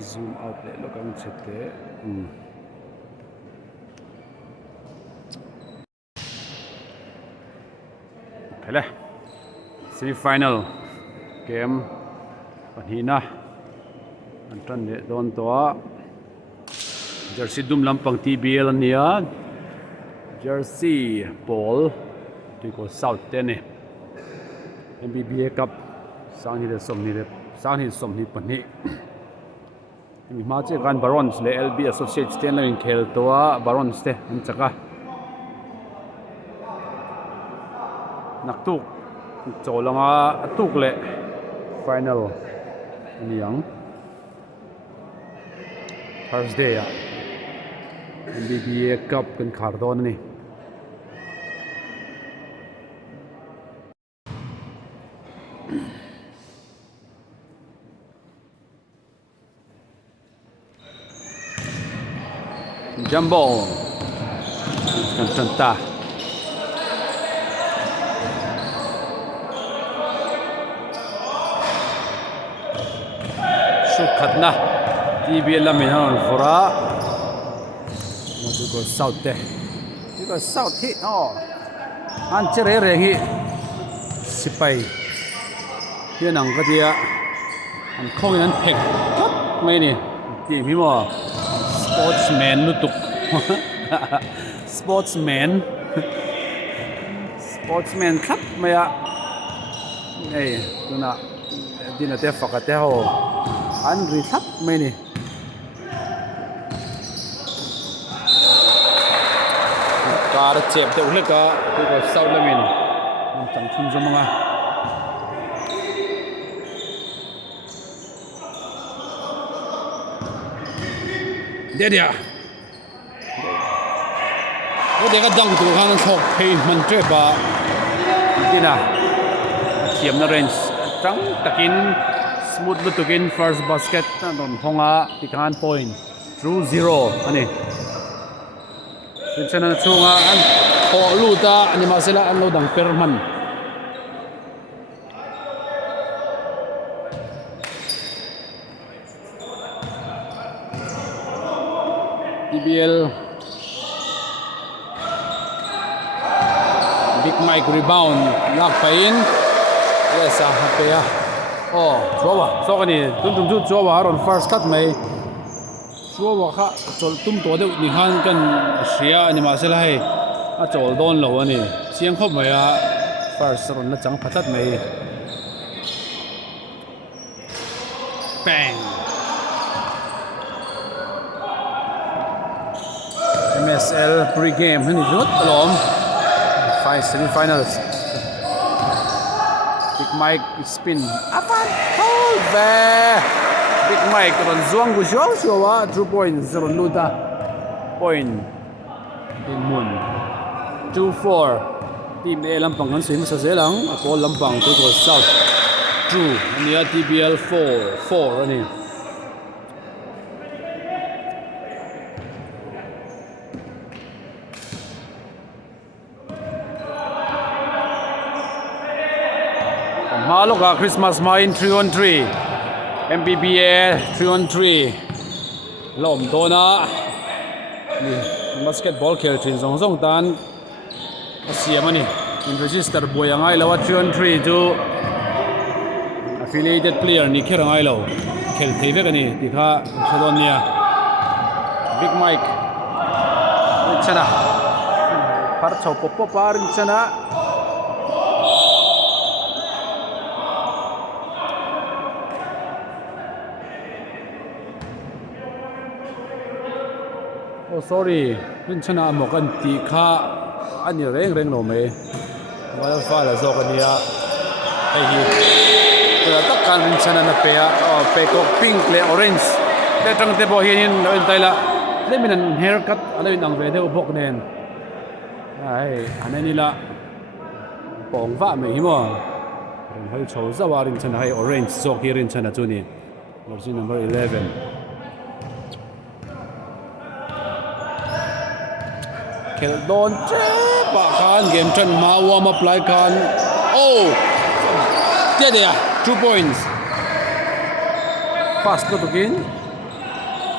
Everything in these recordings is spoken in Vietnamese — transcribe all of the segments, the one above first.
zoom out le lo kang chete hele semi-final game panhina antran le don to jersey dum lampang TBL ania jersey ball Tuikual South tene MBBA Cup sang ni le som ni le sang ni som ni pani mi ma che gan barons le LB associate sten in khel towa barons te an chaka naktuk cholanga atuk le final aniang Thursday MBBA Cup kan khardon ni Jumbo Kantanta shoot Khatla TBL lamin han fura Tuikual South te Tuikual South hit an chere re hi sipai hian ang ka dia an khong an phek top mai ni ti mi mo sportsman nutuk sportsman khap maya ei tuna dina te fakate ho an ri thap mai ni kar chep de uleka Tuikual South lamin chang thun zomanga dia dia ka dang tu khang thok phei man tre ba dina thiam na range tang takin smooth lu tukin first basket don honga tikhan point through 0 ani chana chunga an tho lu ta ani masela an lo dang perman TBL Big Mike rebound lock pa in yes hapya chowa so kani tum chowa ron first cut mai chowa kha chol tum to de ni khan kan sia ani ma sela hai a chol don lo ani chiang khop mai a first ron na chang phatat mai bang MSL pre-game hani jot alom semi-finals Big Mike spin apan hold there Big Mike ron zuang gu showa 2 points ron luta point in moon 2-4 team A lampang kan sim sa zelang ako lampang Tuikual South 2 ania TBL 4 ani Maloka Christmas main 3-on-3 MBBA 3-on-3 lom dona basketball khel thin zong tan asiam ani in register boy angai lawa 3-on-3 ju affiliated player ni kher angai lo khel theive kani tikha Macedonia Big Mike chana par chho pop par chana sorry min chana mokan ti kha ani reng lo me wala fa la zo kania ai hi ta tak kan min chana na pe pe ko pink le orange le tang te bo hian lo in taila le min an haircut ala in ang ve de bok nen ai anani la pong va me hi mo ren hoi chho zawarin chana hai orange zo ki rin chana chu ni jersey number 11 Kel don che ba khan game tran ma warm up lai khan dia 2 points fast to begin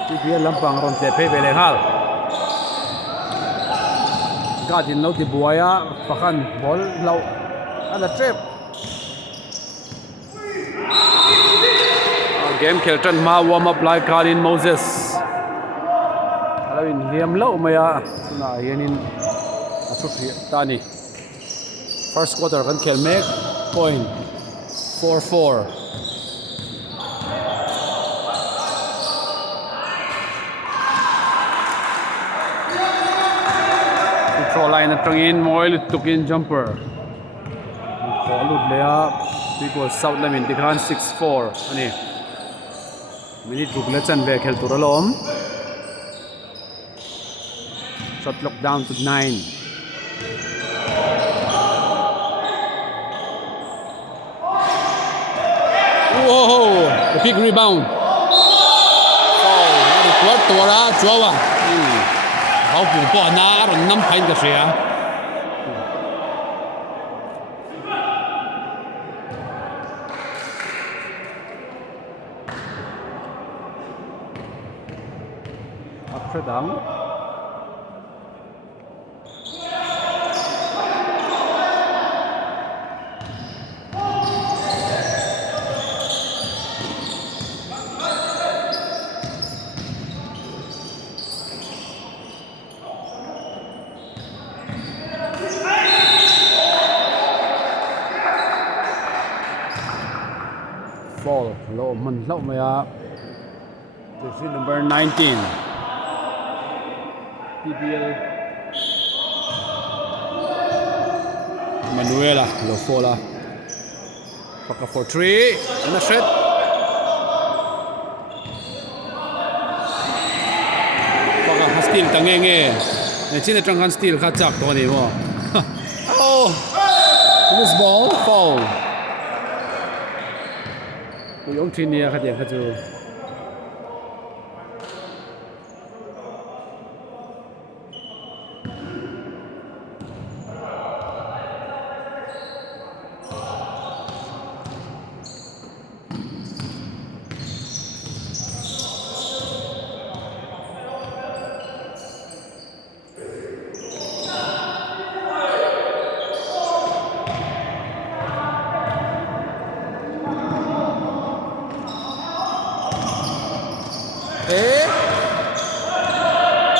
TBL lampang ron te phei ve lehthal gadin lo ti buaya pakhan ball lo ala trap game kheltan ma warm up lai kalin Moses alawin hiam lo maya na hianin asu tani first quarter kan khel mek point 4-4 control line atangin moil tukin jumper Tuikual lea Tuikual South lamin tikhan 6-4 ani minute rukle chan ve khel turalom shot clock down to 9 whoa the big rebound oh the quad tora chuwa hau pu po na ron nam phain ka sia down fall low man low maya this is number 19 TBL Manuela Lofola Paka for 3 and a shot Paka hastil tangenge China Tranghan steel Chak to ni mo oh this ball foul Uyong Trinia ka diyan ka tu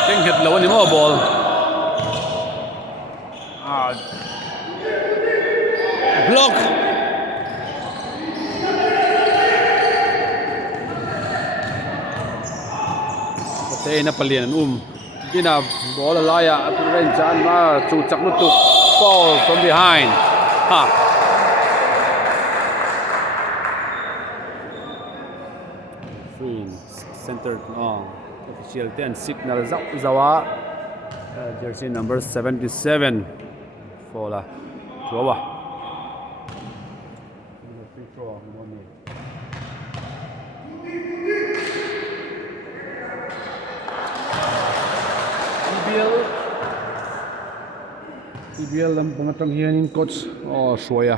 Tiếng hit lâu ni mo ball block Tay na palian Dina ball alaya at rin dyan chu chak nutuk fall from behind ha centered official 10 signal zawa jersey number 77 fola tuwa TBL lam pangatang hianin coach hruai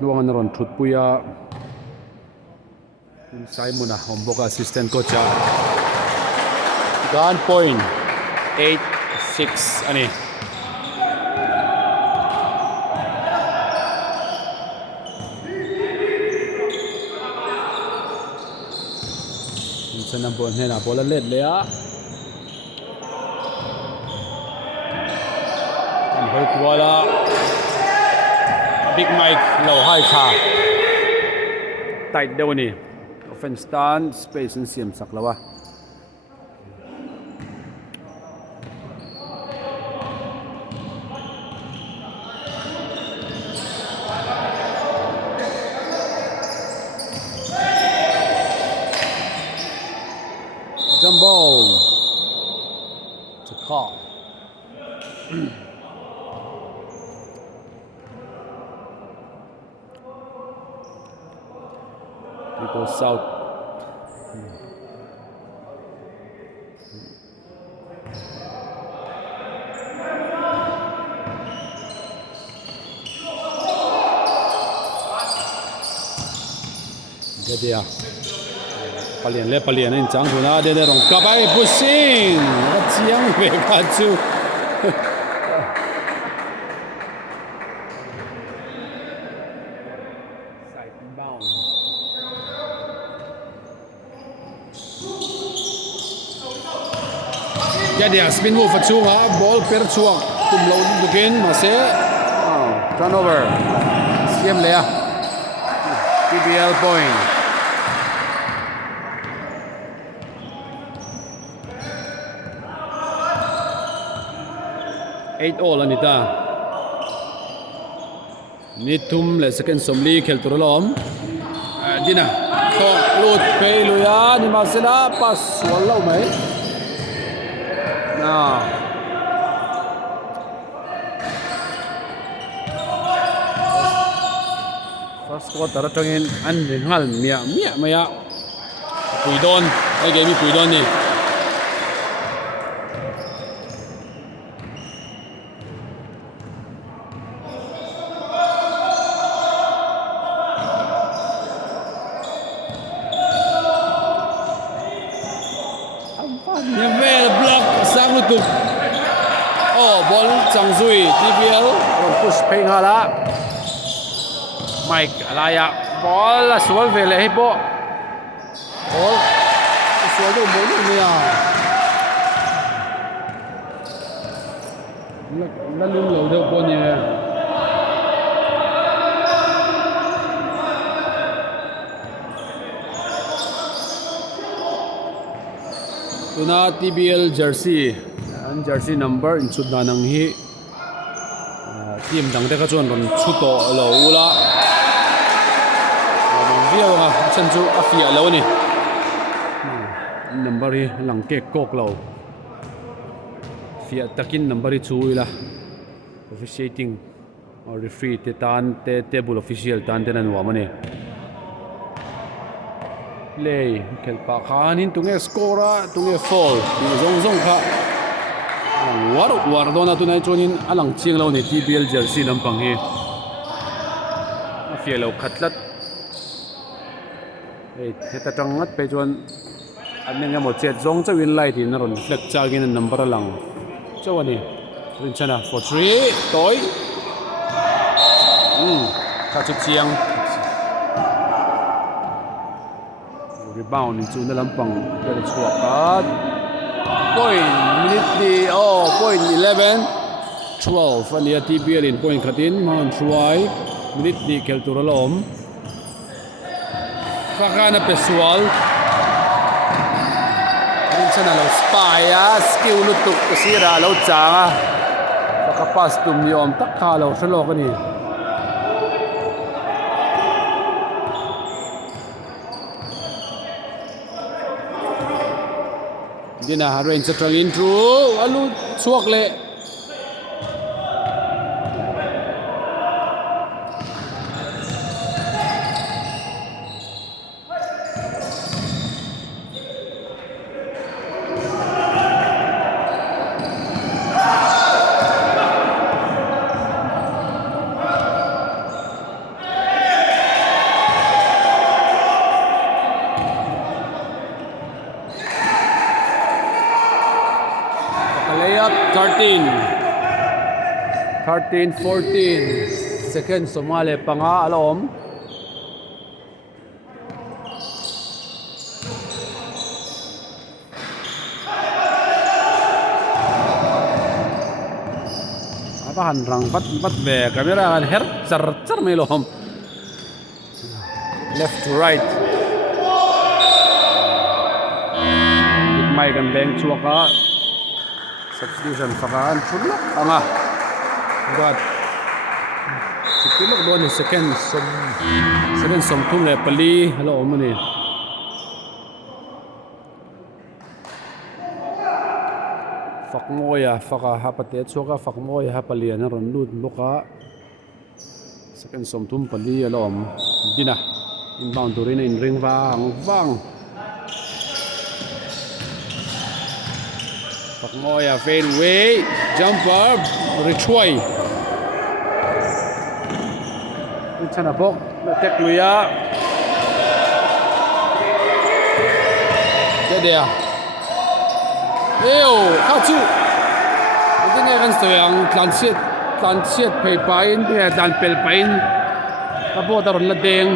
tluang an ron thut puya Simon Homboka assistant coach gun point 8-6 ani Sana bon hena bola let lea and hoi wala big Mike low high kha tight deu ni offense stand space and siam saklawa jumbo to call Tuikual South Gadia palian le palian in chang thuna de rong ka bai pushing ka chiang ve ka chu side inbound ya dia spin move chu ha ball per chuak tum lo bukin ma se turnover siam le a TBL point 8-all anita nitum le second somli khel turalom dina to lut pe luya ni masela pas wallo mai na first quarter atangin an ringhal mia maya puidon ai game puidon ni ball chang zui TBL push ping hala Mike alaya ball la sual vele hi po ball sual do mo ni ya la lung lo do po ni tuna TBL jersey jersey number in chut na nang hi team dang te ka chuan ron chuto lo ula bang via nga chen chu afia lo ni number hi lang ke kok lo fia takin number hi chu ila officiating or referee te tan te table official tan te nan wa mani play khel pa khanin tunge score tunge fall zong zong kha war dona tunai chonin alang chiang lo ni TBL jersey lampang hi a fielo khatlat ei theta tangat pe chon anenga mo chet zong chawin lai tin ron reflect chagin number alang chawani rin chana for 3 toy ka chu chiang rebound in chuna lampang per chuakat point minute point 11 12 ania TBL in point khatin man hruai minute ni kel turalom fakana peswal rin sana lo spaya skill lutuk kasira lo changa pakapas tum yom takha lo salo kani dina rawn sa trangin through alu chuak le layup 13-14 second Somali panga alom apahan rang bat be kamera kan her char melom left to right mai kan beng chuaka substitution fakaan pulak anga god sikilok doon second som tum le pali hello mani fakmoya faka hapate choka fakmoya hapali an ron lut luka second som tum pali alom dina inbound turin in ring vang Pakmoya fade away, jumper, retry. It's an apok, na tek luya. dia eo kha chu cái này kan soyang tlan chiat phei pain dia dan pel pain ka bo dar la deng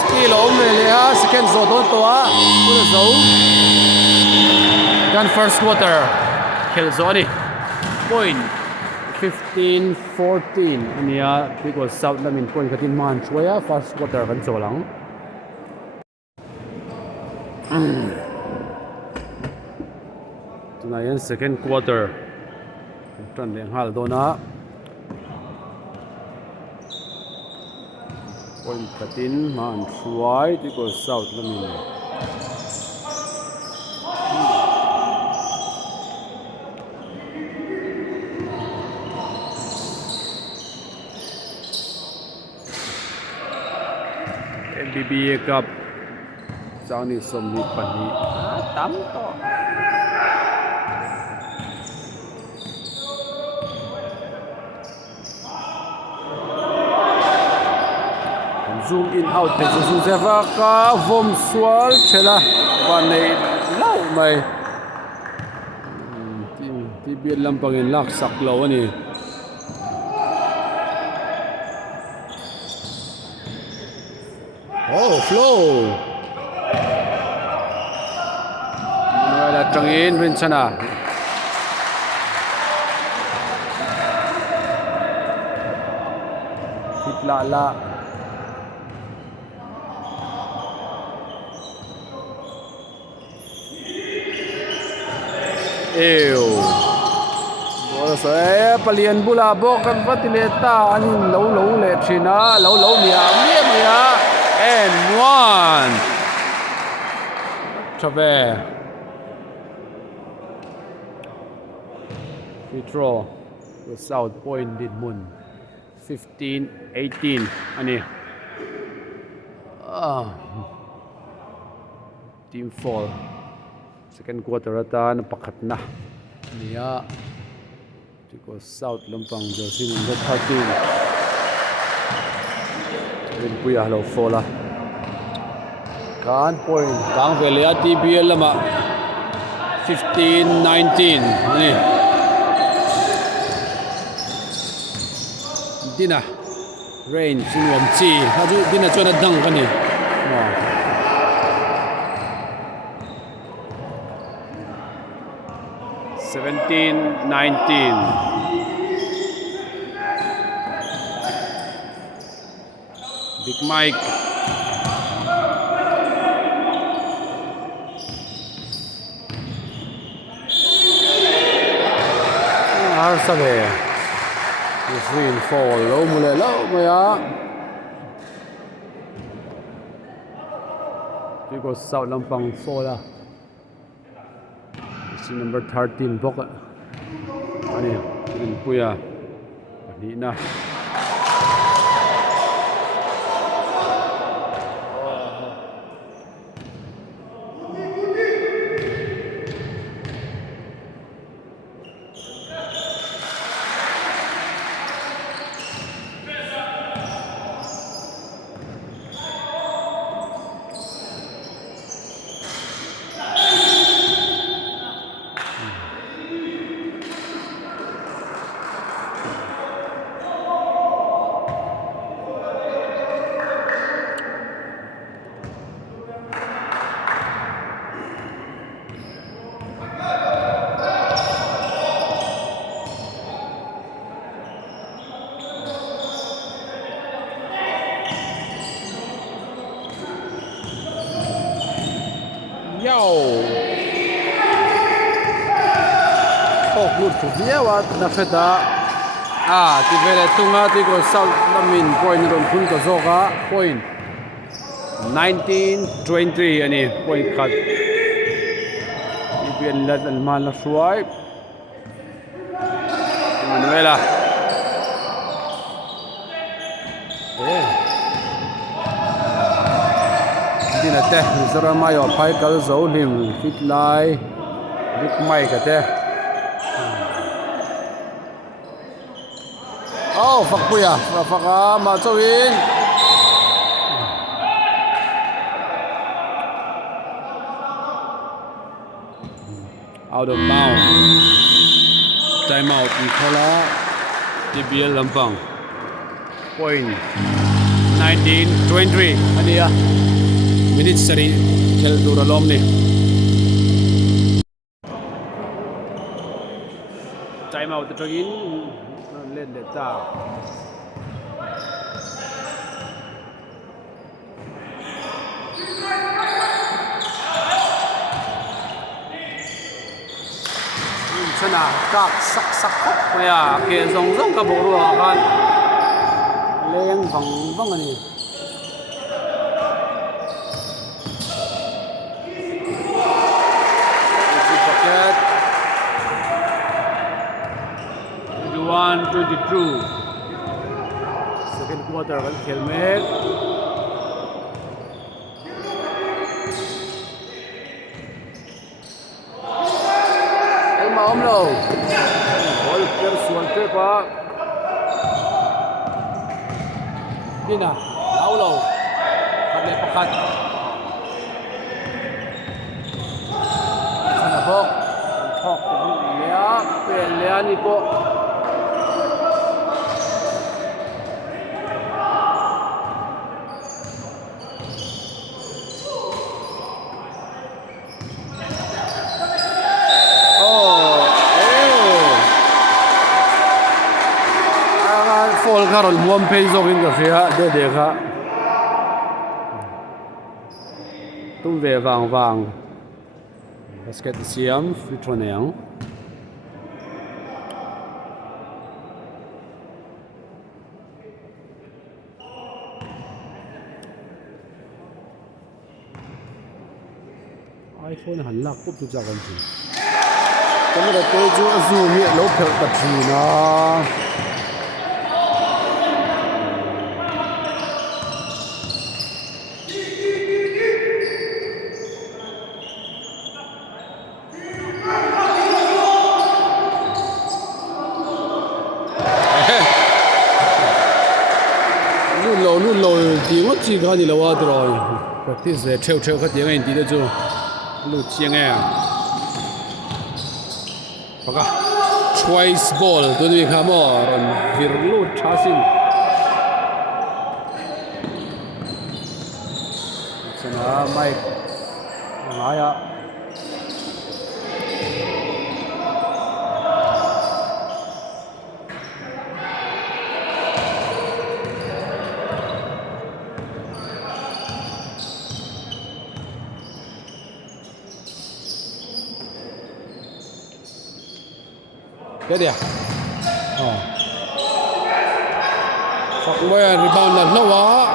skill om le ya second zo don to a ku zo gan first quarter khel zo ni point 15-14 ania Tuikual South lamin point katin man chwaya first quarter kan zo lang tonight second quarter tran leng hal dona point katin man hruai Tuikual South lamin MBBA Cup sang ni som ni pani tam to zoom in out te zoom zeva ka vom swal chela van nei lau mai TBL lampangin lak sak lo ani oh flow là atangin bên sana thịt lạ eo rồi sẽ palian bula bok kan vatileta anin lâu le china lâu nia and one chave free throw the South point did mun 15-18 ani team fall second quarter ata na pakhat na niya Tuikual South lampang jersey number 13 rin puya halo fola kan point kang velia TBL lama 15-19 ni dina rain sinwam chi haju dina chona dang kani 17-19 Big Mike Arsabe is in fall low maya Tuikual South lampang fall la number 13 bok ani rin puya ani na good for here what naketa tivele tunga Tuikual South lamin point ron phun ko zoka point 19-20 ani point khat TBL lat alman la hruai Manuela dina te zara mayo phai kal zo lim fit lai big mai ka te Oh, fakpuya, faka machawin. Out of bounds. Time out in Khatla TBL Lampang. Point 19-23. Ania. Minute sari khel tura lom ni. Time out tagin len lehthal. Sana chak sak maya ke zong ka boru kan leng vang ani bucket 21-22 second quarter kan helmet Om lo, ball per suan pe pa, dina, lau lo, kami pakat, sana bok, lea ni po, fall karol muam pay zokin ka fiya de ka tum ve wang basket siam fitroneng iPhone han lak pup tu jakan chu kamera to chu zoom mi lo phel ta thina tiếng nó chỉ có gì là qua rồi practice về treo cái tiếng anh tí đó chứ lụt chiang nghe baka choice ball tôi đi khám ở rồi việc lụt chá xin xem là mày nói ạ cái gì à? Hoặc bây rebound là lâu quá.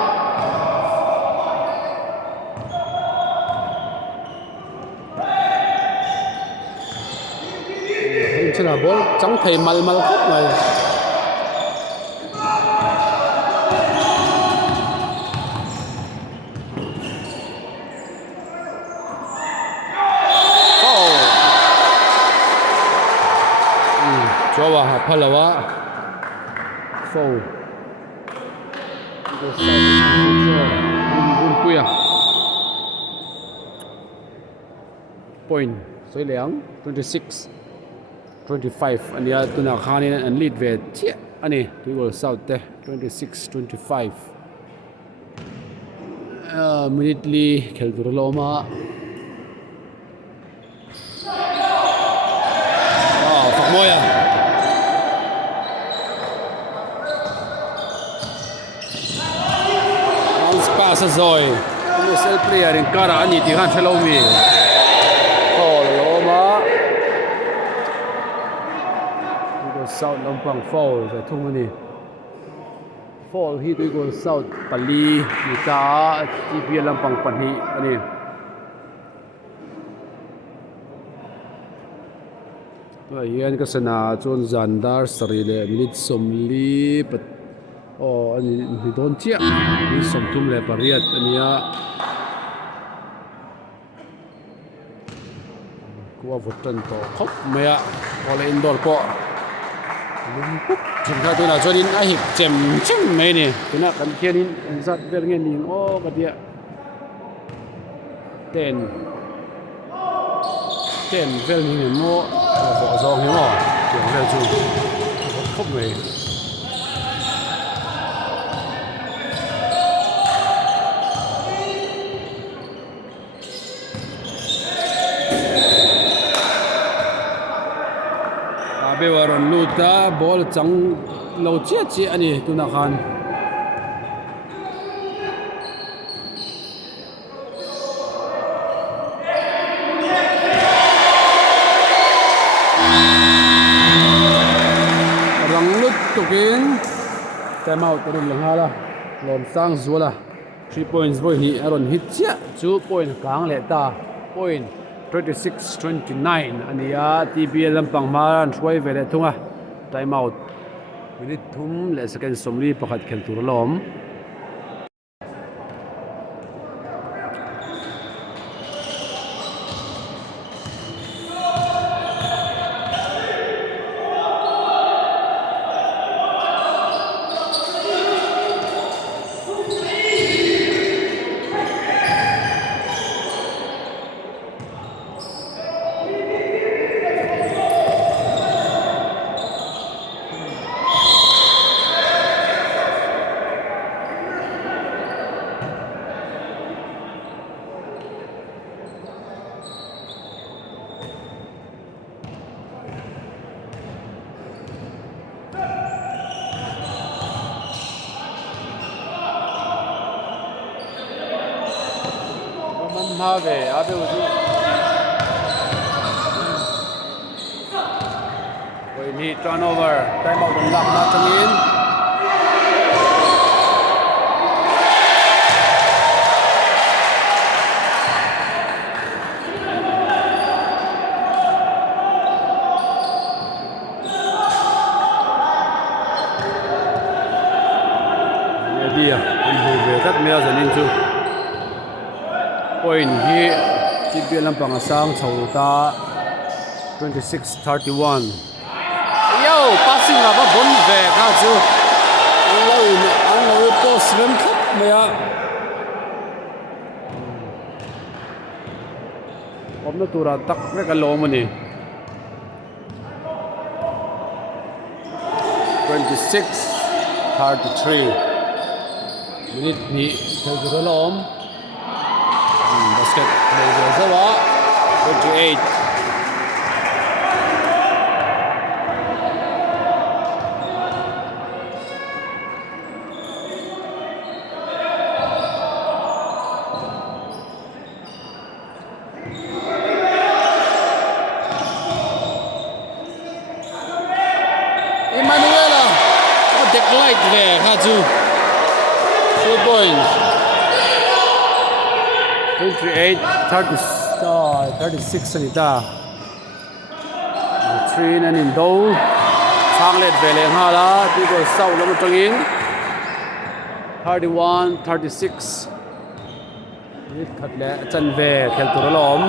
Hình như là ball trắng thầy mal khóc này. Jawa Palawa foul Puya point soi liang 26-25 ania tuna khani an lead ve che ani Tuikual South te 26-25 minutely khel tur loma fakmoya sa rồi MBBA player in cara ani ti han fellow mi loma Tuikual South lampang foul sa thung ani foul hi Tuikual South pali ta TBL lampang panhi ani hian ka sana chon zandar sarile minute somli ani ni don chia ni somthum le pariat ania kuwa votan to khop maya ole indor ko chim kha tu na chuanin a hip chem mai ni tuna kan khianin zat ber nge ning o ka dia 10 vel ni mo võ zawng hi mo tiang vel chu khop mai bewaron luta ball chang lo chi ani tuna khan rang lut tukin time out rin lang hala lom sang zuala 3 points boy ni aron hit chia 2 point kang le ta point 26-29 ania TBL lampang maran hruai vele thunga time out minute thum le second somli pakhat khel tur lom Have abe uji we need turnover time out ng lock na tangin idea we tat mera zanin chu point hi TBL lampang asang chhauta 26-31 yo passing aba bon ve kha chu ang lo post rem khap maya omna tura tak ve ka lo mani 26-33 minute ni thai lom basket major zawa 28 Emanuela decline there Haju 2 points 36 anita 3 and in do changlet veleng hala Tuikual South lam tangin 31-36 nit khatle chan ve khel tur lom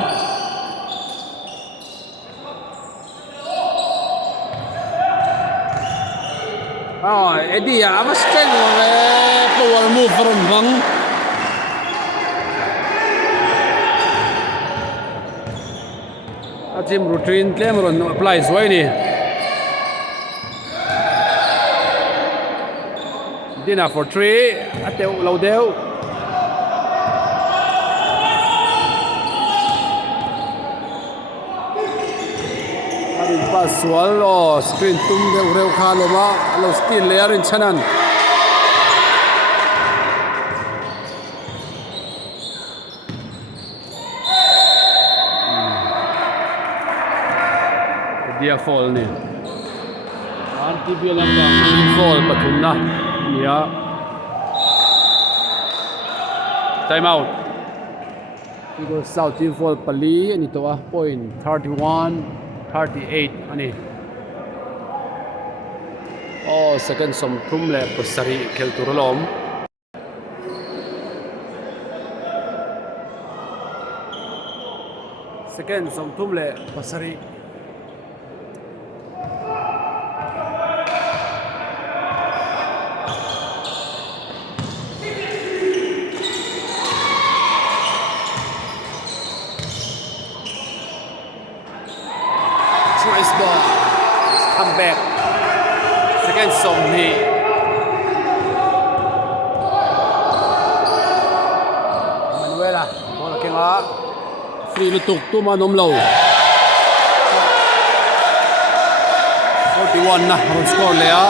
Eddie ama strength power move from bang team routine Cameron applies way ni dinner for 3 ateu lo deu arin paswal lo screen tum deu reu kha lo ma lo steal layer in chanan dia fall ni TBL lampang fall pathum na nia time out Tuikual South team fall pali ani to a point 31-38 ani second som thum le pasari khel tur lom second som thum le pasari comeback second song ni Manuela bola kenga free lutuk tu manom lo 41 na ron score le a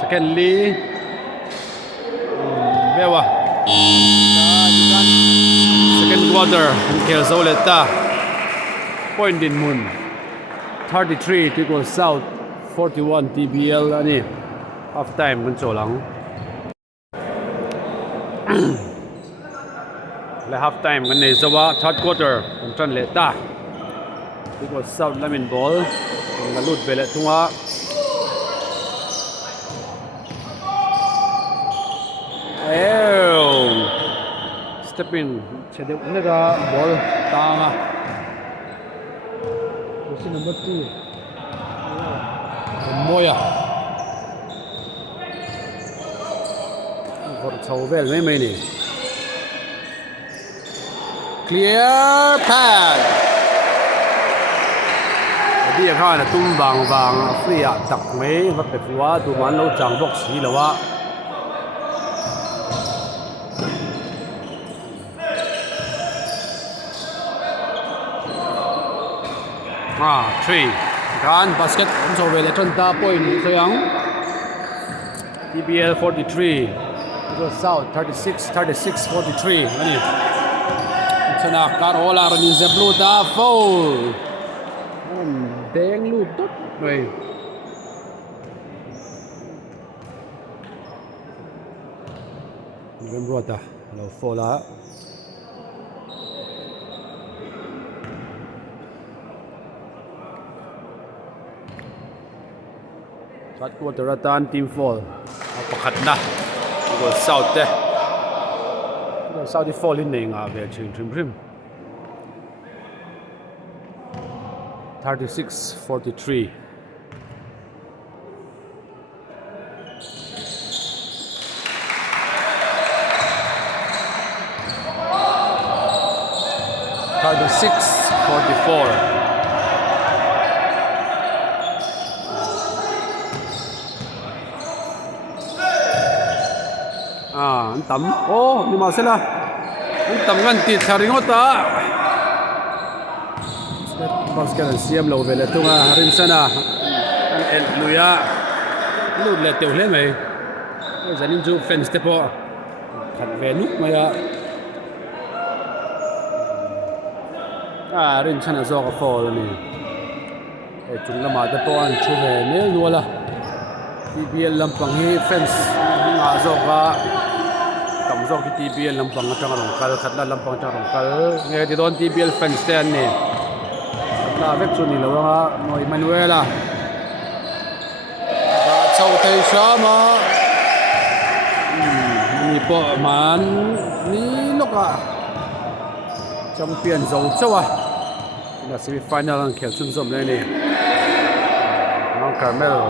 secondly bewa second quarter kel zoleta point din mun 33 Tuikual South 41 TBL ani half time kan cholang le half time kan nei zawa third quarter kan tran le ta Tuikual South lamin ball na lut vele thunga step in chede unega ball tanga position number 2 moya vor chau vel mai ni clear pad đi ra là tung vàng vàng free à chặt mấy vật đẹp quá tụi bạn lâu chẳng bốc xí là quá three gan basket cũng so về là chân ta point so young TBL 43 Tuikual South 36 43 ani chana karola ron in blue ta foul đen luôn tốt rồi game rồi ta lâu phô lá sát quarter tan team fall Khatla Tuikual South te Tuikual South đi fall in này ngã về trim 36-43 36-44 anh tắm nhưng mà sẽ là anh tắm ngăn tịt thả ringot ta basket an siam lo vele tunga rin sana an el luya lu le teu hle mai zanin ju fence te po khat ve nuk maya rin sana zawk fall ni e chung lama te po an chu ve ne nuala TBL lampang hi fence nga zawka tam zawk ki TBL lampang atang rong kal Khatla lampang atang rong kal nge ti don TBL fence te an ni la vek chu ni lo nga noi Manuela da chau thei shama ni po man ni loka champion zo chawa na semifinal ang khel chun zom le ni Mount Carmel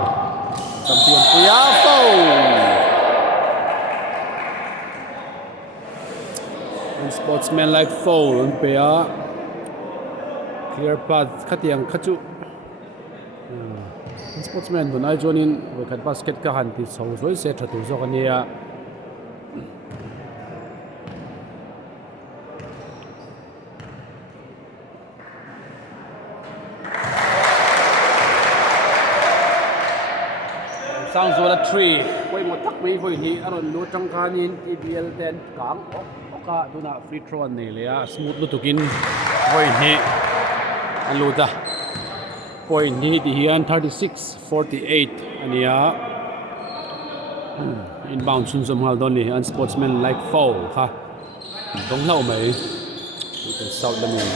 champion puya po sportsman like foul on paya clear path khatiang khachu sportsman don ai join in we basket ka han ti so zoi se thatu zo kania sang zo la 3 koi mo tak mai voi ni aron lu tang khanin TBL ten kang oka duna free throw an nei le a smooth lu tukin voi ni aluda point ni di hian 36-48 ania inbound chun som hal don ni an sportsman like foul ha dong nau mai Tuikual South lamin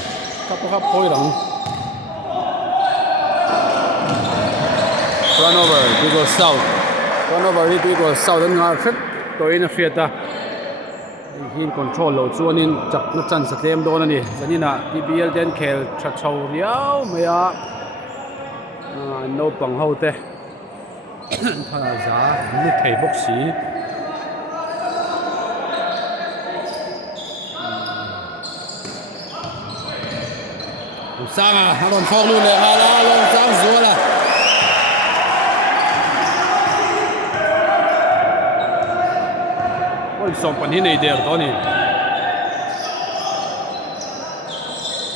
ka poi rang turnover Tuikual South hi Tuikual South an nga khet toin a fiata hin control lo chuanin chak na chan sa tlem don ani zanina TBL den khel tha chho riau maya no pang ho te thana za ni thei bok si sang ron phok lu le la long sang zuala som pan hi nei der to ni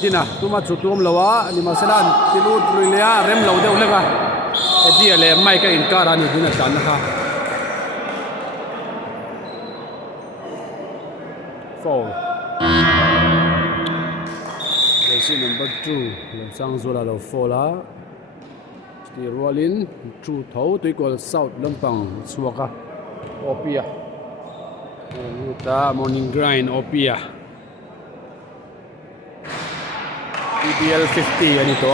dina tuma chu tum lawa ni masalan tilu trulia rem lo deu leka edia le mai ka in kara ni dina tan kha foul jersey number 2 lam sang zola lo fola ti rolin chu tho Tuikual South lampang chuaka opia ta morning grind opia TBL 50 ani to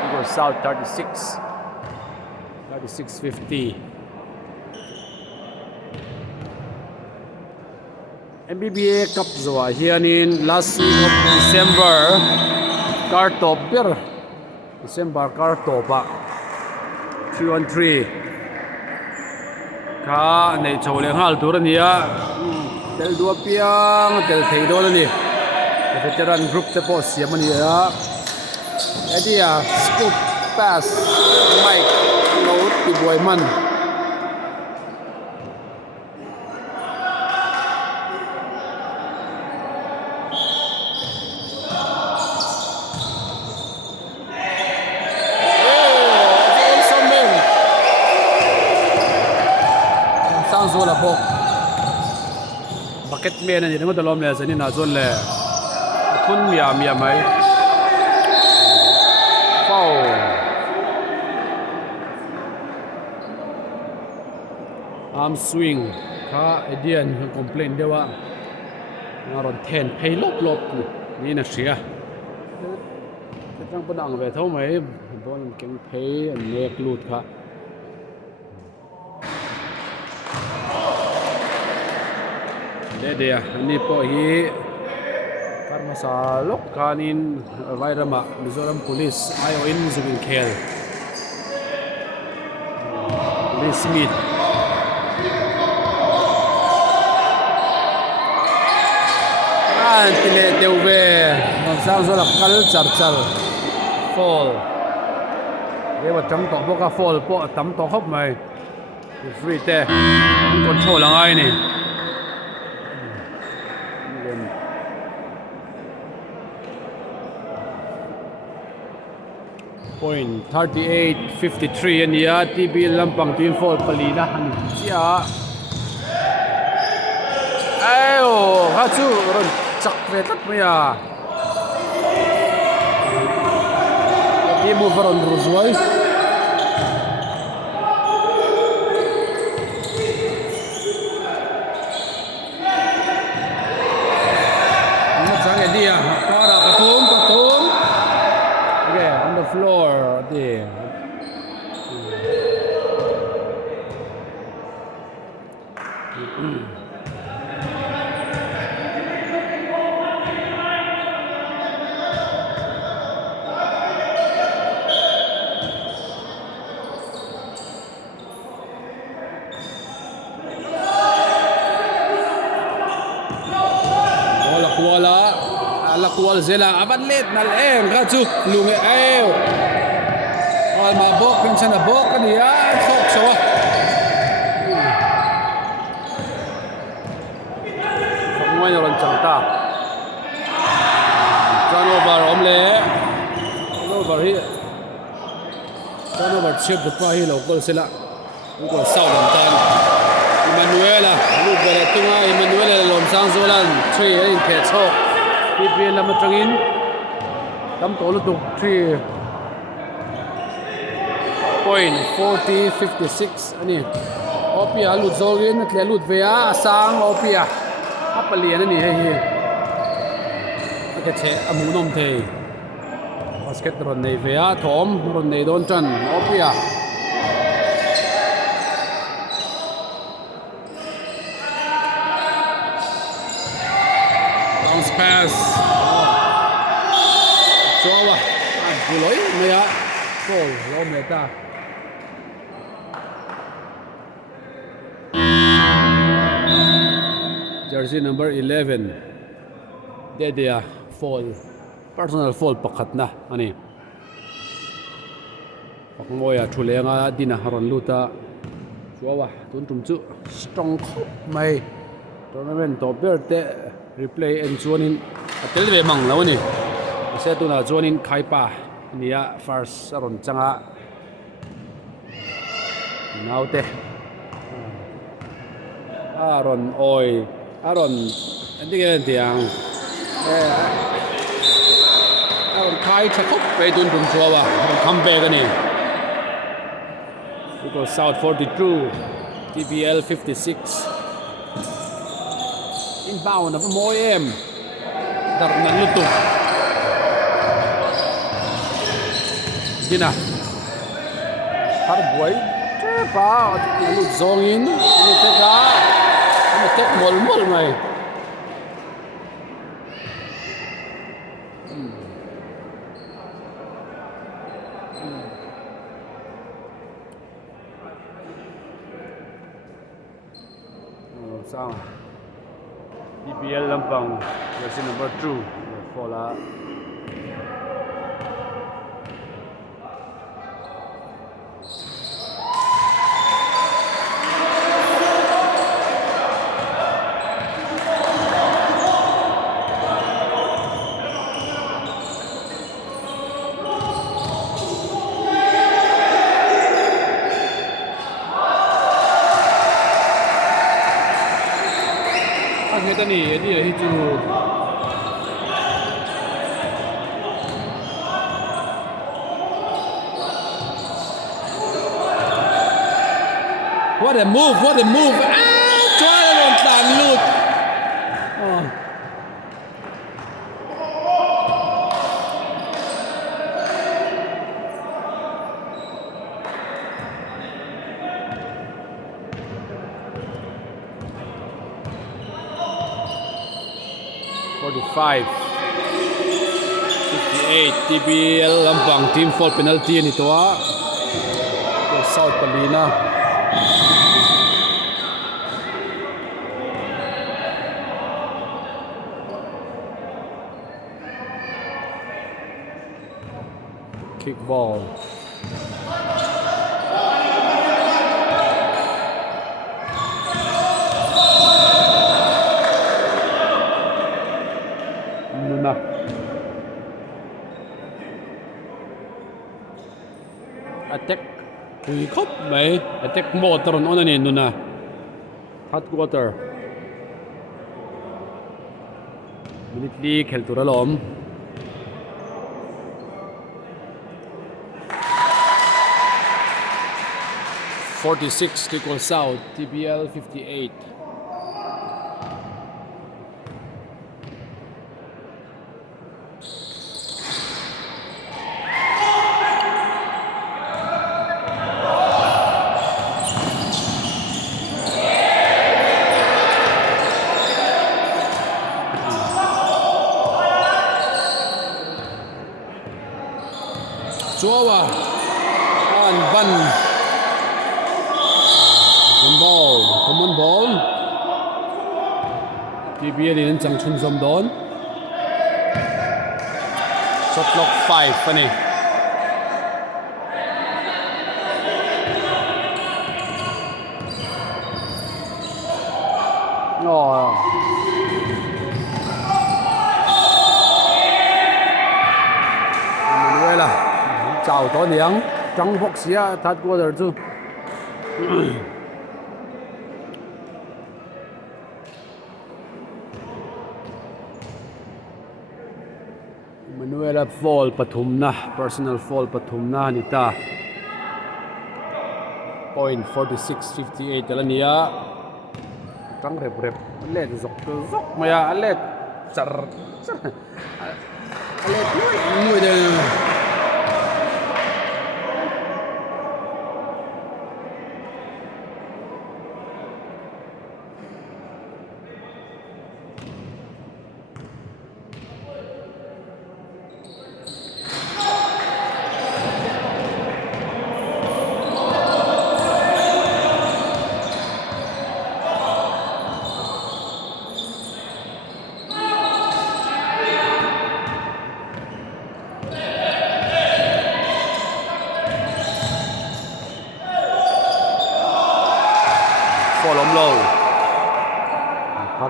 Tuikual South 36-50 MBBA Cup zawa hianin last week of December December Kartopa 3-1-3 ka nei chole hal tur ania tel dua piang tel thei do ni veteran group te po siam ania edia scoop pass Mike load ti boy man zola bok bucket man ani mo dalom le zani na zon le khun mia mai foul arm swing kha edian complain dewa ngaron 10 pay lop ni na sia tang padang ve thau mai bon keng pay nek lut kha dia ni po hi karma sa lok kanin vairama Mizoram Police ayo in zugin khel Police Smith tile deuve sang zo la kal char fall dewa tam to boka fall po tam to khop mai free te control langai ni point 38-53 ania TBL lampang team fall palina ani sia ayo hachu ron chak ve tat maya di move on rozwai sang dia para patum okay on the floor there Tuikual zela aban let nal em gachu lunge ayo al ma bok pinsan na bok ni ya sok sawa ngoi ron changta turnover omle turnover hi turnover chip de pa hi local sela Tuikual South dan Emmanuela lu bere tunga Emmanuela lom sang zolan 3 in ke chok TBL lama trangin tam to lu tuk 3.40-56 ani opia lu zogin tle lut vea sang opia apalian ani he hi ka che amu nom the basket ron nei vea thom ron nei don chan opia pass chowa guloi maya fall lo meta jersey number 11 dia fall personal fall pakhat na ani pakmoya thulenga dina haron luta chowa tun tum chu strong khop mai tournament top bear te replay and chuan in atel ve mang lo ni se tu na chuan in khai pa nia first ron changa now te ron oi ron andigen tiang ron khai thakop pe tun tum chuawa come back ani Tuikual South 42 TBL 56 inbound of Moyem darnan lutu gina harboy pa lut zongin ni teka ni tek mol mai sang TBL Lampang jersey number 2 Fola ni ini itu what a move chuan lon tan lut oh 45 58 TBL Lampang team fault penalty ni toa South Palina kick ball attack kui khop mai attack motor on ani nuna hot quarter minitely khel tur alom .46 Tuikual South TBL 58 Jawa and Van common ball TBL in chang chhun zawm don shot clock 5 pani Manuela chào to niang trắng bốc xía thắt qua rồi chứ Manuela fall pathumna personal fall pathumna nita point 46-58 alania trắng rep let zawk maya let char let nuôi de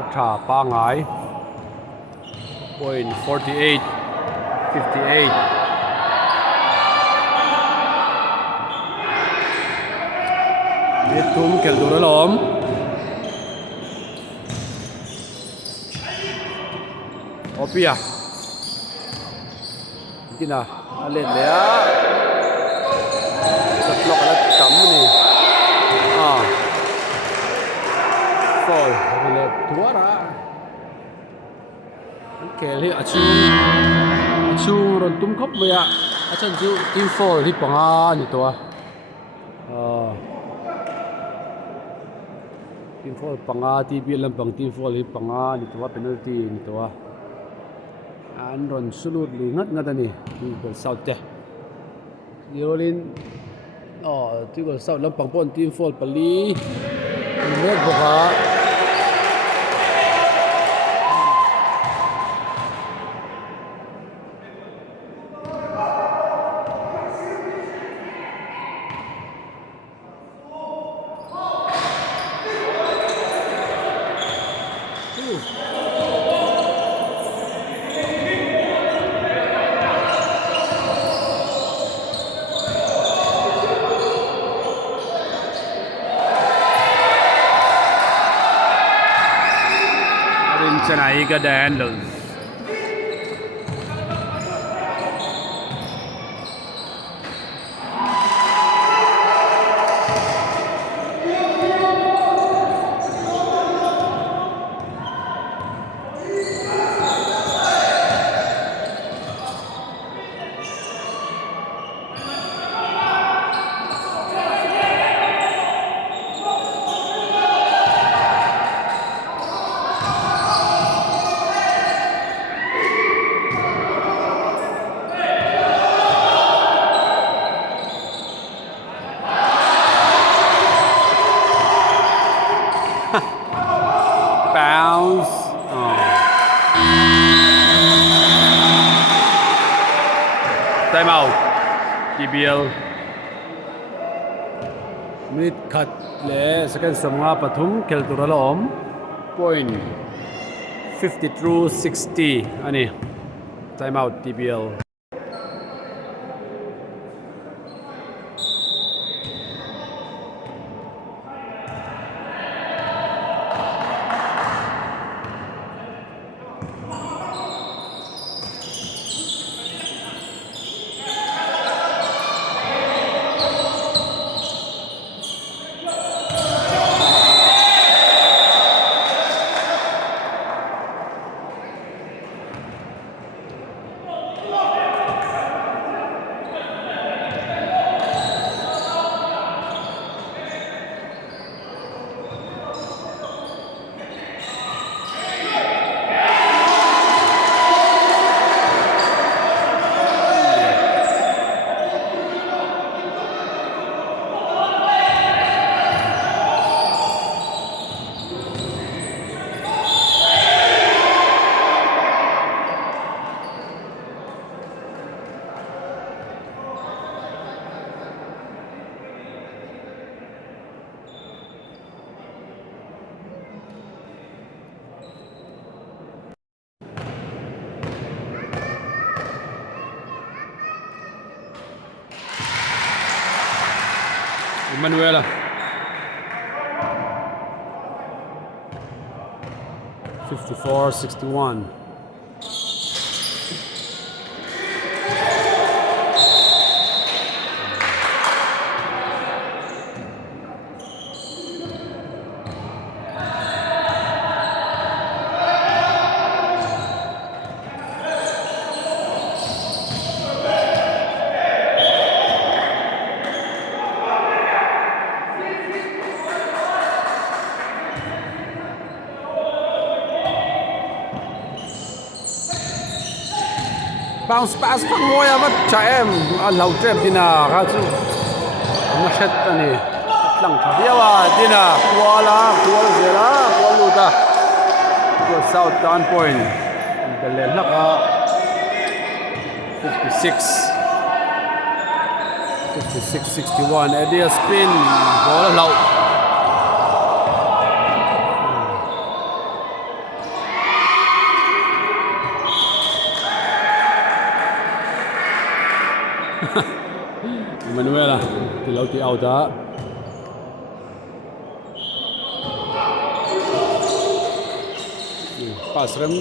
Khatla pa ngai. Point 48, 58. Tum kel dur lom. Opia. Kina alet lea. Setlok alat kamu ni. Fall. Alet tuara. Kelly achu ron tum khop maya. Achan ju team fall hi panga ni to a. Team fall panga TBL lampang team fall hi panga ni to a penalty ni to a. An ron sulut li ngat ani Tuikual South te. Yolin Tuikual South lampang pon team fall pali. Nek boka. Tonight, got the handles. Bounce. Time out. TBL. Minute cut le second sama pathum kel turalom. Point 50-60 ani. Time out TBL. Manuela. 54-61. Bounce pass pang moya mat cha em lau trap dina ka chu na shet ani lang thabiawa dina wala kual zela waluta Tuikual South down point bele laka 56-61 idea spin ball low Manuela ti lo ti out da pass rem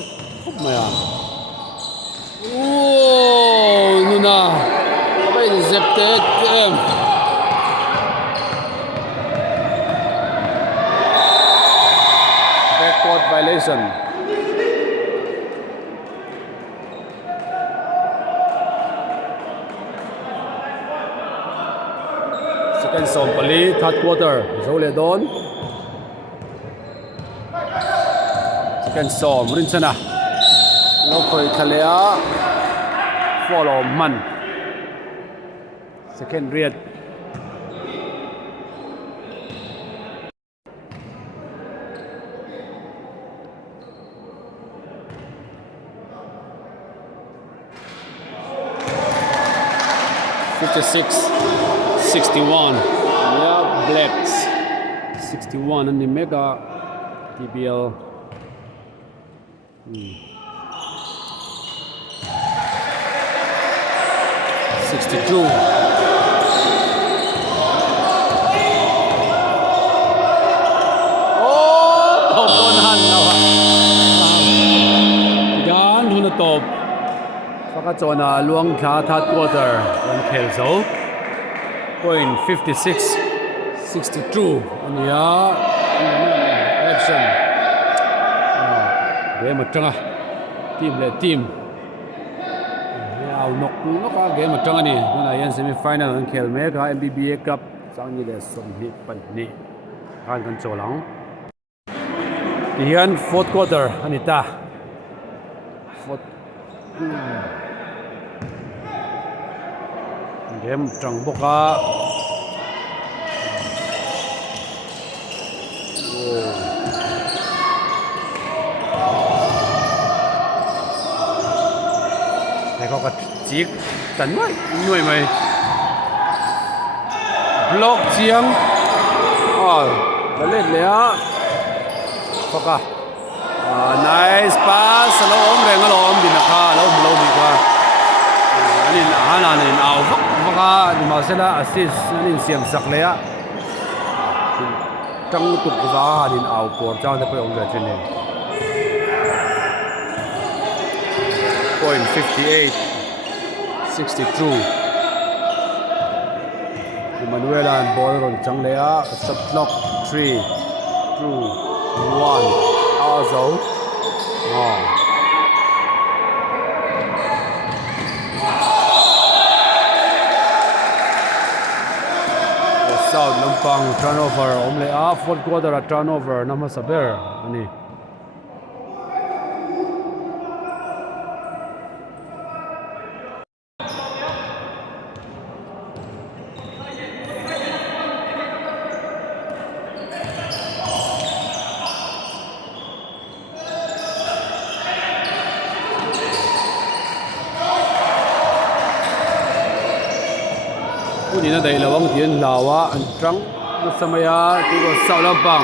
khop maya nuna bai zepte backcourt violation. Second zone pali third quarter zole don second zone rin chana lo khoi thalea follow man second read $56-61. Yeah, Blacks 61 and the Mega TBL. 62. Oh, tonan lawa. Gan huna top. Saka chona luang kha third quarter one khel so. Point 56-62 and action game atanga team le team ao nok game atanga ni na yan semifinal an khel me ka MBBA Cup changni le som ni pan ni kan cholang hian fourth quarter anita fourth game trăng boka này có cái chiếc tấn vậy người mày block chiang lên lẽ có cả nice pass lo om reng lo om din kha lo mi kha ani hana ni au vaka ni ma sela assist ni siam sak le ya tang tu za din au por chang de pe ong le chen ni point 58-62 Manuela and ball on chang le ya shot clock 3 2 1 also South Lampang turnover only fourth quarter a turnover nama saber ani Ini na dahil lawang diyan lawa ang trunk sa maya Tuikual South Lampang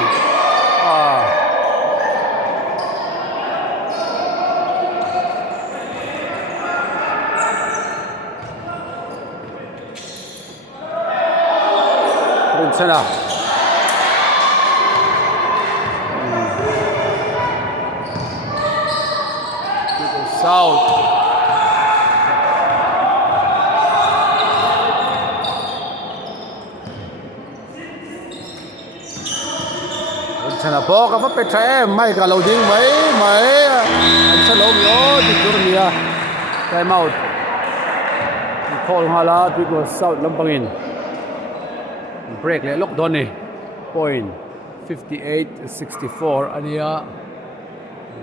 rin sana Tuikual South chana po ka pa pe thae mai ka loading mai an chalo yo ti tur nia time out call hala Tuikual South Lampangin break le lock don ni point 58-64 ania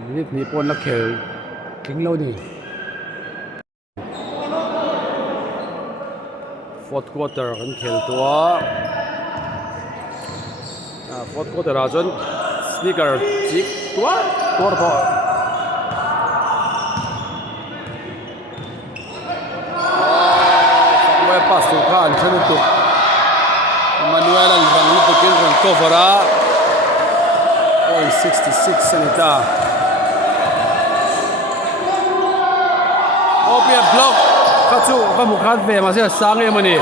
minute ni pon la khel king lo ni fourth quarter kan khel tua fourth quarter rajon sneaker chik tua tor tho sakwe pass tu khan chanu tu Manuela rang ni tukin rang covera 66 sanita opia block kachu ka mukhat ve ma se sang e mani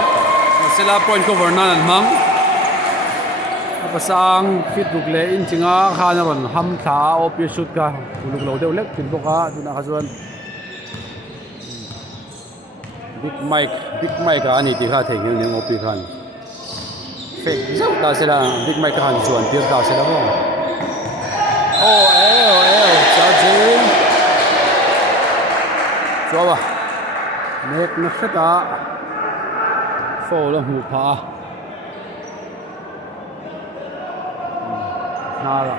sila point cover na nan mang pasang fit buk le in chinga khana ron ham tha op ye shoot ka uluk lo deuh lek tin boka tuna kha chuan big mic ani ti kha theng ni op khan fake zau ta sila big mic khan chuan tir ta sila mo charging chowa nek na khata foul la hu pha nara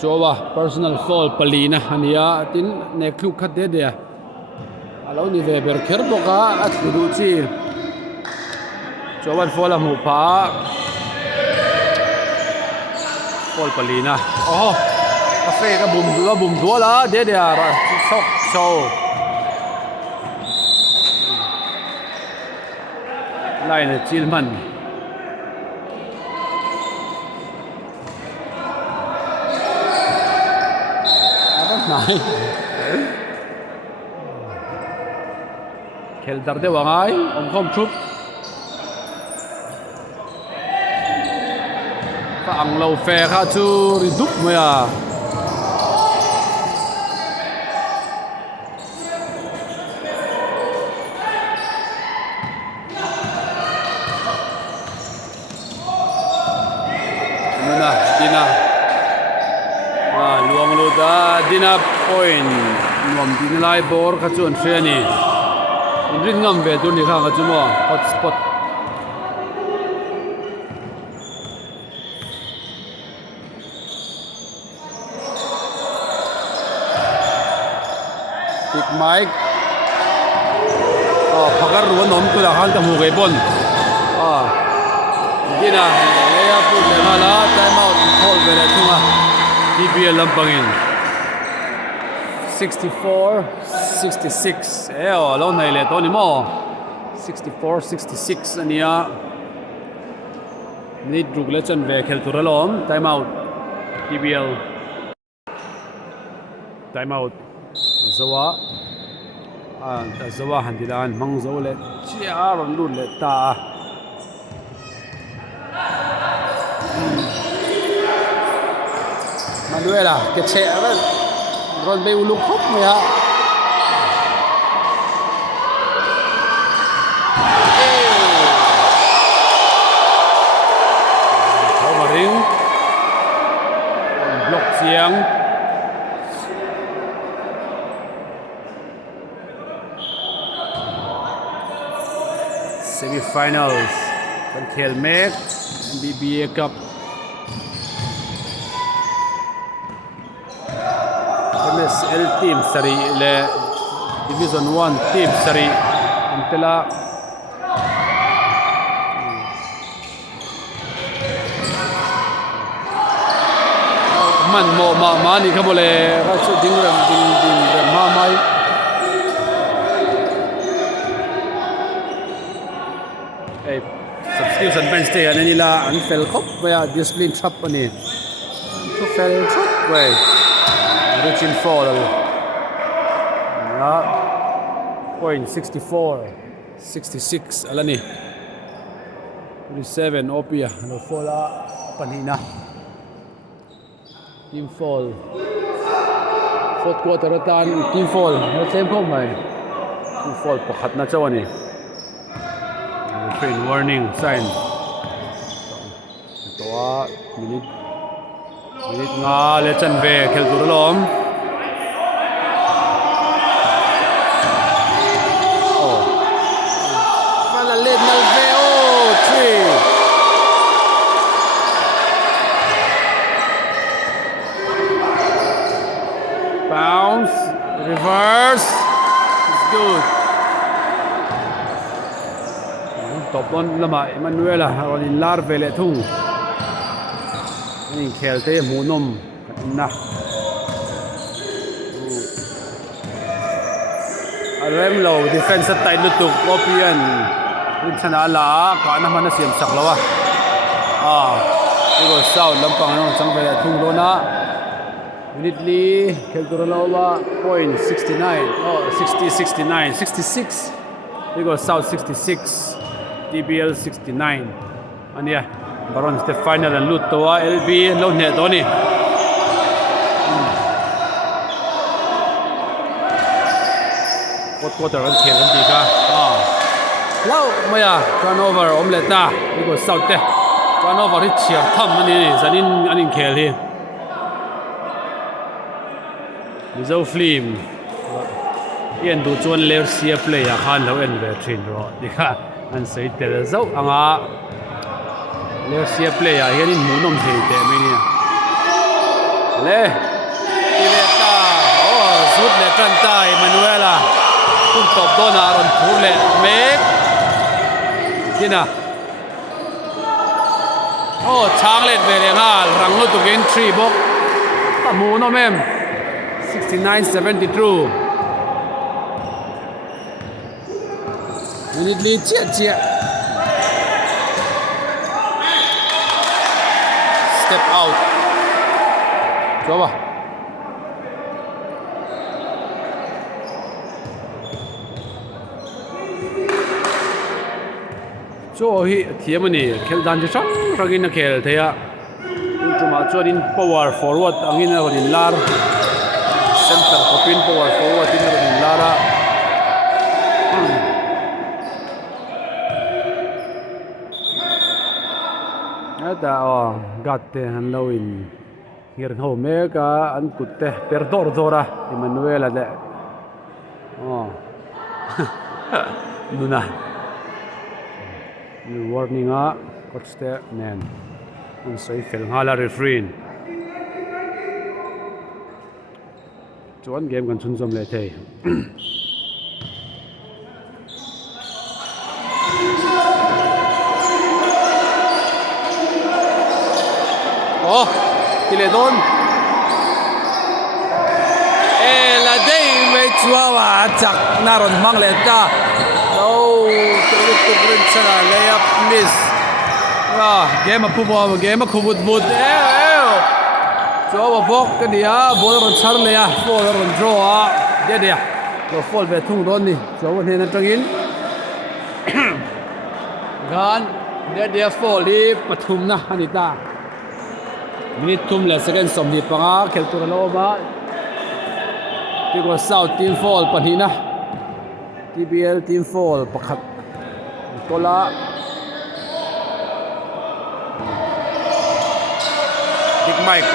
chowa personal foul palina ania tin nek lu khat de de alo ni ve ber kher boka at du chi chowa foul la hu pha foul palina a fe ka bum dua la de de ra sok so line chilman này khel dar de wangai không chúc fa ang lo fe kha chu ri dup me à dina point ngom din lai bor kha chuan fe ni rin ngam ve tu ni kha chu mo hot spot big mic phagar ruan om tu la han ta hu ge bon dina leya pu le la time out hol ve la thunga TBL lampangin 64 66 lo nei le to ni mo 64 66 ania ni drug le chan ve khel turalom time out TBL time out zawa zawa handilan mang zo le chia ron lut le ta Manuela que che ron be uluk khop me ha ring block chiang Semifinals kan khel mek MBBA Cup MSL team sari le Division 1 team sari intela man mo ma ni khabole ra chu ding ma mai substitution bench te ani la an fel khop ya discipline trap ani to fel trap way reaching fall point 64 66 alani 37 opia no fola panina team fall fourth quarter atan team fall no same kom mai team fall pakhat na chawani train warning sign to minute nga le chan ve khel tur lom mala le mal ve three bounce reverse it's good top on lama Emanuela ron lar ve le thungนี่แคลเต้หมูนมนะเริ่มเราดิเฟนส์สไตล์ลุตุกโอเปียนรุ่นชนะละก่อนน้ำมันเสียมสักแล้ววะนี่ก็เศร้าลำปังน้องจังไปทุ่งโดนะวินิตลีเคลตัวเราว่า point 69 60 69 66 Tuikual South 66, TBL 69. Ania, baron the final and lut towa LB lo ne doni. Quarter an khel an ti ka. Lau maya turnover omleta Tuikual South te. Turnover hi chiar tham ani zanin anin khel hi. Mizo film. Yen du chuan Lersia player khan lo en ve thin ro. Dikha an sei tel zo anga Lersia player hianin munom thei te mai ni. Le. Ileta. Oh, zut le kan tai Manuela. Kun top dona ron phur le mek. Kina. Oh, chang let ve le nga rang lo tu gen 3 bok. Ta mu no mem. 69-72. Minute lead chia. Step out. Coba. So hi thiam ani khel dan chi sang ragin na khel theya. Tuma chuanin power forward angin a rin lar. Center popin power forward in rin lara. Ada gatte han lawin ngir ho meka an kutte perdor dora Emanuela de nuna warning a coach te nen un sei fel hala refrain chuan game kan chun zom le thei Tiledon. La day may chuawa chak naron mang leta. Oh, tulog sana layup miss. Game apubo, game akubud bud. Chuawa bok kaniya, ball ron char leya, ball ron draw. Dia. Go fall betung ron ni. Chuawa ni natangin. Gan dia fall di patum na hanita. Minute tum la second som di panga khel tur lo ba Tuikual South team fall panhina TBL team fall pakhat tola Big Mike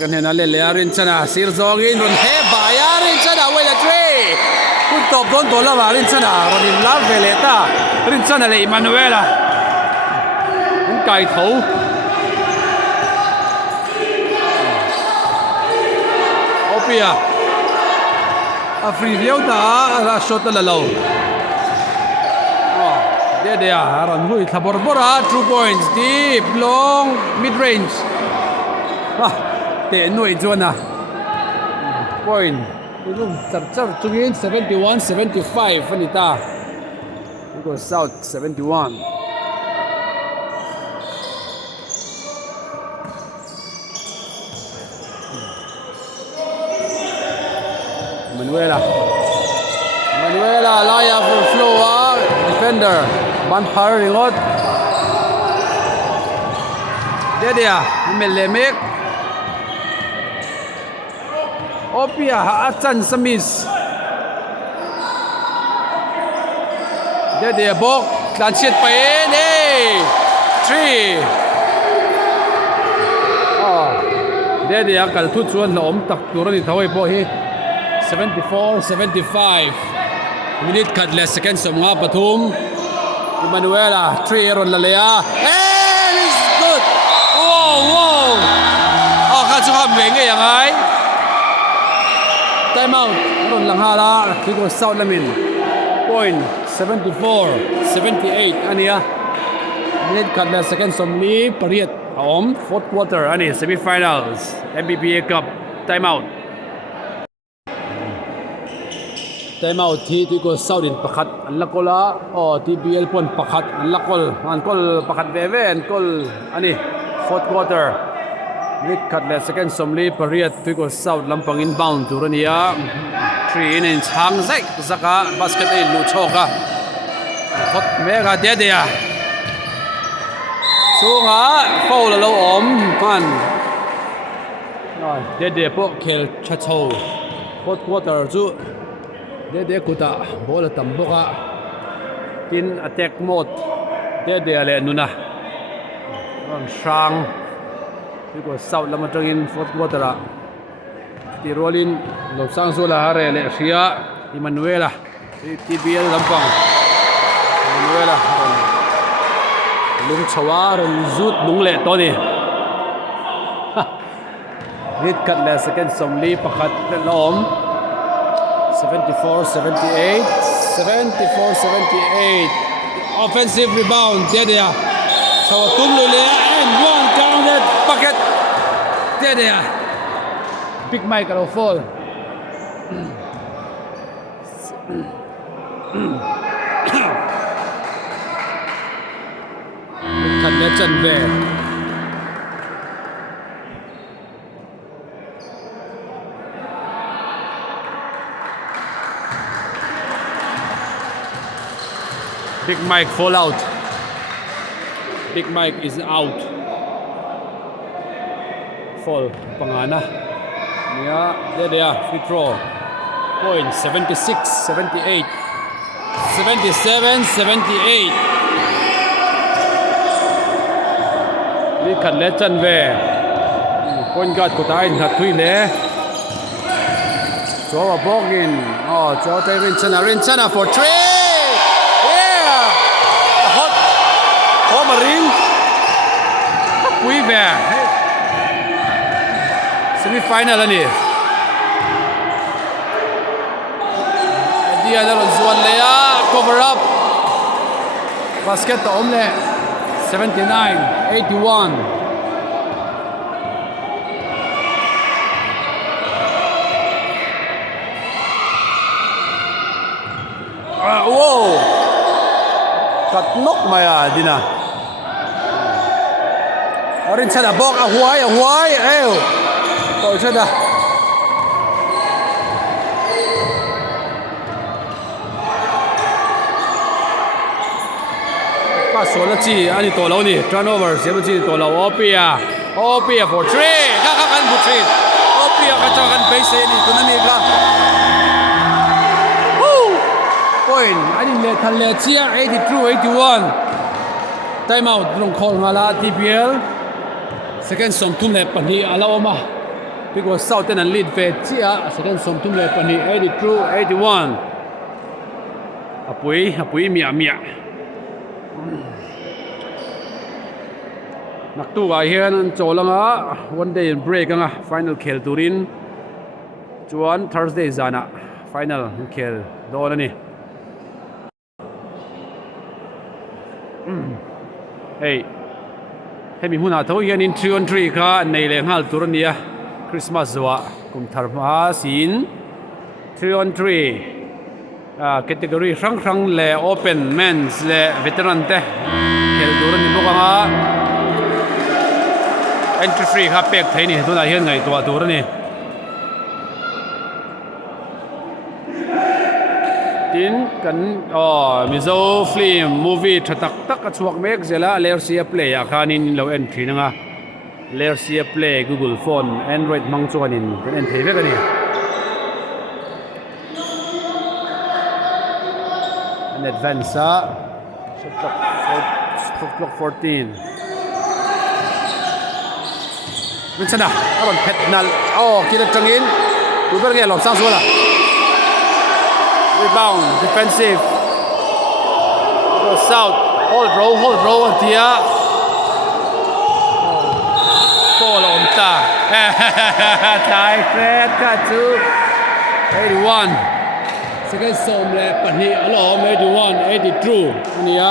kan hena le arin chana sir zogin ron he bayarin chana wela three kun top don tola warin chana ron la veleta rin chana le Emanuela cài thủ Opia free liêu ta ra shot la lâu dia ron hui thabor-bora 2 points deep long mid range te noi chuan point char chungin 71-75 anita Tuikual South 71 Manuela laya for flow defender ban par ringot dia melemek Opia achan samis dia bok dan siat pa in 3 dia kal thu chuan la om tak turani thawai po hi 74-75 minute Khatla second som nga pathum Emanuela 3 ron lalea and it's good wow ka chu ham ve nge yang ai time out ron lang hala Tuikual South lamin point 74-78 ania minute Khatla second som ni pariat om fourth quarter ani semifinals MBBA Cup time out Timeout thi Tuikual South in pakhat an lakola TBL pon pakhat an lakol an kol pakhat ve an kol ani fourth quarter mid Khatla second somli pariat Tuikual South lampang inbound turania 3 in chang zai zaka basket in lu choka hot mega dia sunga foul lo om man dia po khel chacho fourth quarter chu dia kuta ball tam boka in attack mode dia le nuna sang Tuikual South lama tengin fourth quarter ti rolin lo sang sola hare le sia Emmanuela TBL lampang Emmanuela lung chawar zut lung le to ni hit cut le second somli pakhat lom 74-78 offensive rebound dia so tum lu le and one counted bucket dia big Mike kalau fall kan le chân về Big Mike fall out. Big Mike is out. Fall pangana. Yeah, there free throw. Point 76-78. 77-78. Đi khẩn lẽ chân về. Point guard của ta anh thật thui lẽ. Cho vào Bogin. Cho tay Rinsana for three. Marin quý về semifinal là nè dia đã còn zuan lệ cover up basket ôm lệ 79-81 wow cắt nóc mày Dina Rin sana bok hruai eo tội sana pa số là chi anh tổ lâu nè turnover xem chi tổ lâu opia for three các anh for three opia các cho anh base này tụi nó nè cả point anh lehthal le chia 82-81 time out long call ngala TBL second som tum le pani alawma Tuikual South and lead ve chia second som tum le pani 82-81 apui mia nak tu ga hian cholanga one day break anga final khel turin chuan Thursday zana final khel don ani hey mi huna tho hian in 3-on-3 kha nei le ngal tur ania Christmas zawa kum tharma sin 3-on-3 category rang le open men's le veteran te khel tur ani bokanga entry free kha pek thei ni tuna hian ngai tua tur ani tin kan mizo film movie thatak tak achuak mek zela lersia play akhanin lo entry nanga lersia play Google phone Android mang chuanin kan en thei vek ani an advance shot clock 14 min sana aron phet nal kila tangin tu ber nge lom sang suala rebound defensive South hold row tia fall on ta tai fred ka chu 81 second som le pani alom 81-82 ania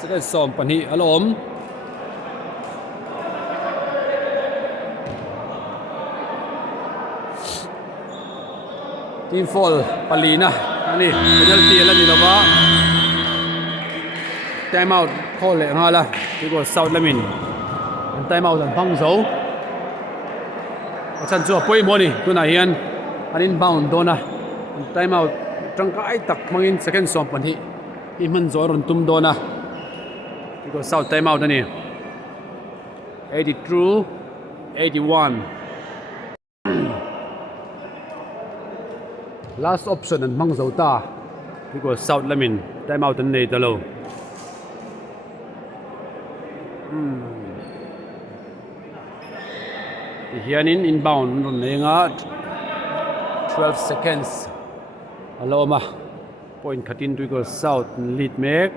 second som pani alom team fall palina ani penalty la ni lawa time out call le ngala Tuikual South lamin time out an phang zo chan chu poi moni tuna hian an inbound dona time out tangkai tak mangin second som pan hi i man zo ron tum dona because South time out ani 82 81 last option an mang zo ta because South lamin time out an nei talo hianin inbound ron lenga 12 seconds aloma point khatin Tuikual South lead mek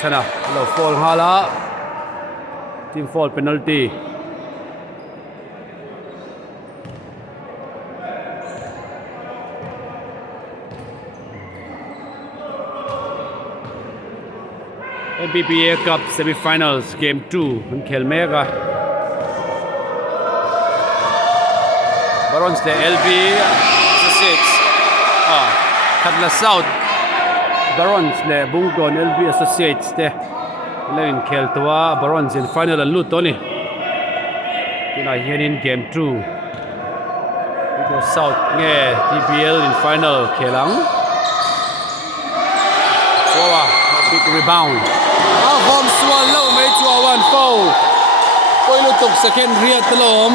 chana lo fall hala team fall penalty MBBA Cup Semifinals Game 2 an khel meka Barons le LB Associates Khatla South Barons le Bungton LB Associates te lein khel towa Barons in final an lut toni tuna hianin Game 2 Tuikual South nge TBL in final khelang Wawa big rebound home swal low may chua one foul poi lutuk second riat talom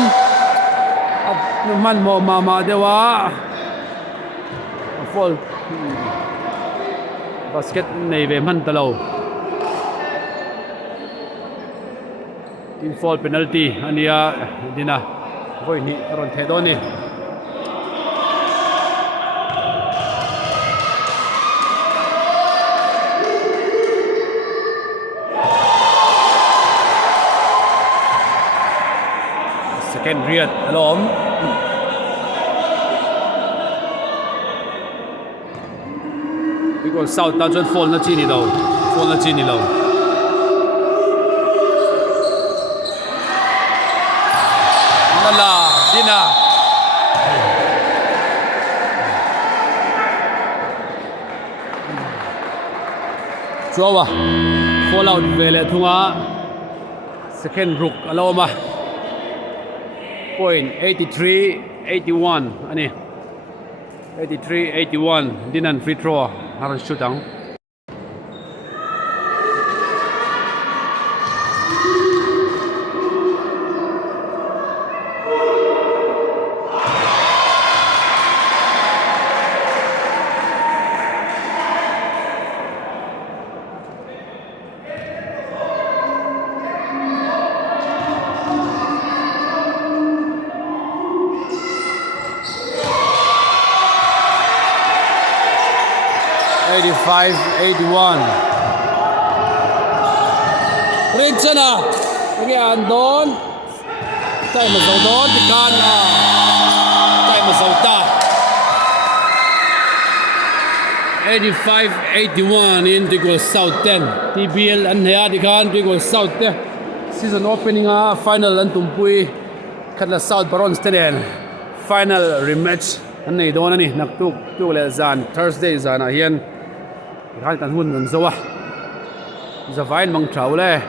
man mo mama dewa fall basket nei ve man talo team fall penalty ania dina voi ni ron thedoni second riat alom Tuikual South ta chuan fall na chi ni lo nala dina chuawa fall out vele thunga second rook aloma point 83-81 ani 83-81 dinan free throw haran shooting $85-81 Rinchana again don time is out on the can time is out 85-81 in Tuikual South 10 TBL and here the can Tuikual South season opening final and tumpui Khatla South Barons 10 final rematch anh này đó nè nặc tu là dàn Thursday dàn ở hiên hai tan hun dần dâu à giờ vay mong cháu lên